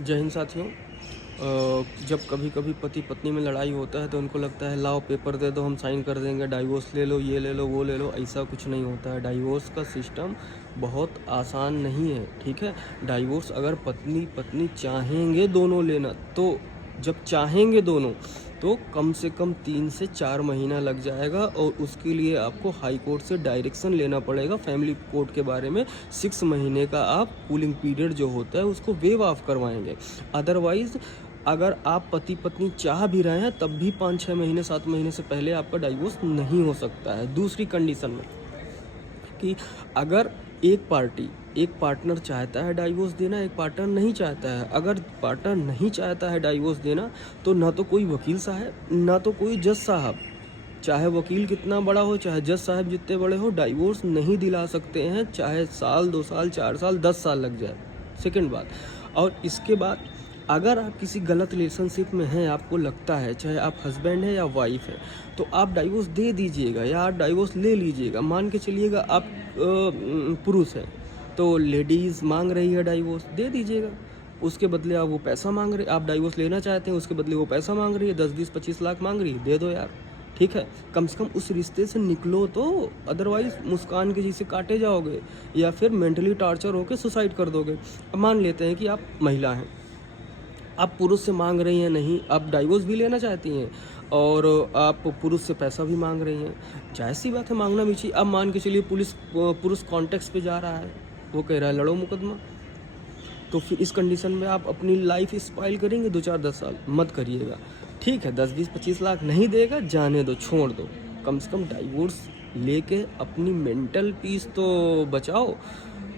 जय हिंद साथियों। जब कभी कभी पति पत्नी में लड़ाई होता है तो उनको लगता है लाओ पेपर दे दो, हम साइन कर देंगे, डाइवोर्स ले लो, ये ले लो, वो ले लो। ऐसा कुछ नहीं होता है। डाइवोर्स का सिस्टम बहुत आसान नहीं है, ठीक है। डाइवोर्स अगर पत्नी पत्नी चाहेंगे दोनों लेना, तो जब चाहेंगे दोनों तो कम से कम 3 से 4 महीना लग जाएगा, और उसके लिए आपको हाई कोर्ट से डायरेक्शन लेना पड़ेगा फैमिली कोर्ट के बारे में। 6 महीने का आप कूलिंग पीरियड जो होता है उसको वेव ऑफ करवाएंगे। अदरवाइज अगर आप पति पत्नी चाह भी रहे हैं तब भी 5-6 महीने 7 महीने से पहले आपका डाइवोर्स नहीं हो सकता है। दूसरी कंडीशन में कि अगर एक पार्टनर चाहता है डाइवोर्स देना, एक पार्टनर नहीं चाहता है। अगर पार्टनर नहीं चाहता है डाइवोर्स देना तो ना तो कोई वकील साहब, ना तो कोई जज साहब, चाहे वकील कितना बड़ा हो, चाहे जज साहब जितने बड़े हो, डाइवोर्स नहीं दिला सकते हैं, चाहे साल 2 साल 4 साल 10 साल लग जाए। सेकंड बात, और इसके बाद अगर आप किसी गलत रिलेशनशिप में हैं, आपको लगता है, चाहे आप हस्बैंड हैं या वाइफ है, तो आप डाइवोर्स दे दीजिएगा या आप डाइवोर्स ले लीजिएगा। मान के चलिएगा आप पुरुष हैं तो लेडीज़ मांग रही है डाइवोर्स, दे दीजिएगा। उसके बदले आप वो पैसा मांग रहे, आप डाइवोर्स लेना चाहते हैं, उसके बदले वो पैसा मांग रही है, 10-20-25 लाख मांग रही है, दे दो यार, ठीक है। कम से कम उस रिश्ते से निकलो तो, अदरवाइज मुस्कान के जैसे काटे जाओगे या फिर मेंटली टॉर्चर होकर सुसाइड कर दोगे। अब मान लेते हैं कि आप महिला हैं, आप पुरुष से मांग रही हैं, नहीं आप डाइवोर्स भी लेना चाहती हैं और आप पुरुष से पैसा भी मांग रही हैं, जायज़ सी बात है, मांगना भी चाहिए। अब मान के चलिए पुरुष कॉन्टेक्स पे जा रहा है, वो कह रहा है लड़ो मुकदमा, तो फिर इस कंडीशन में आप अपनी लाइफ स्पाइल करेंगे 2-4-10 साल, मत करिएगा। ठीक है, 10-20-25 लाख नहीं देगा, जाने दो, छोड़ दो। कम से कम डाइवोर्स लेके अपनी मेंटल पीस तो बचाओ।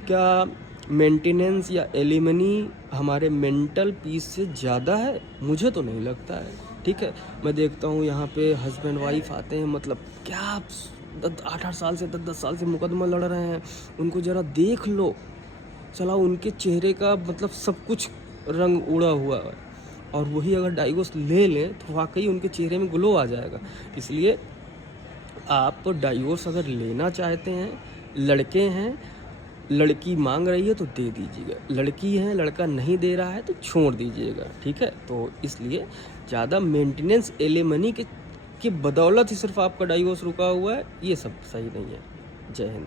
क्या मेंटेनेंस या एलिमनी हमारे मेंटल पीस से ज़्यादा है? मुझे तो नहीं लगता है, ठीक है। मैं देखता हूँ यहाँ पे हस्बैंड वाइफ आते हैं, मतलब क्या 8-8 साल से 10-10 साल से मुकदमा लड़ रहे हैं, उनको ज़रा देख लो, चला उनके चेहरे का मतलब सब कुछ रंग उड़ा हुआ है, और वही अगर डाइवोर्स ले लें तो वाकई उनके चेहरे में ग्लो आ जाएगा। इसलिए आप डाइवोर्स अगर लेना चाहते हैं, लड़के हैं, लड़की मांग रही है तो दे दीजिएगा, लड़की है लड़का नहीं दे रहा है तो छोड़ दीजिएगा, ठीक है। तो इसलिए ज़्यादा मेंटेनेंस एलिमनी के बदौलत ही सिर्फ आपका डाइवोर्स रुका हुआ है, ये सब सही नहीं है। जय हिंद।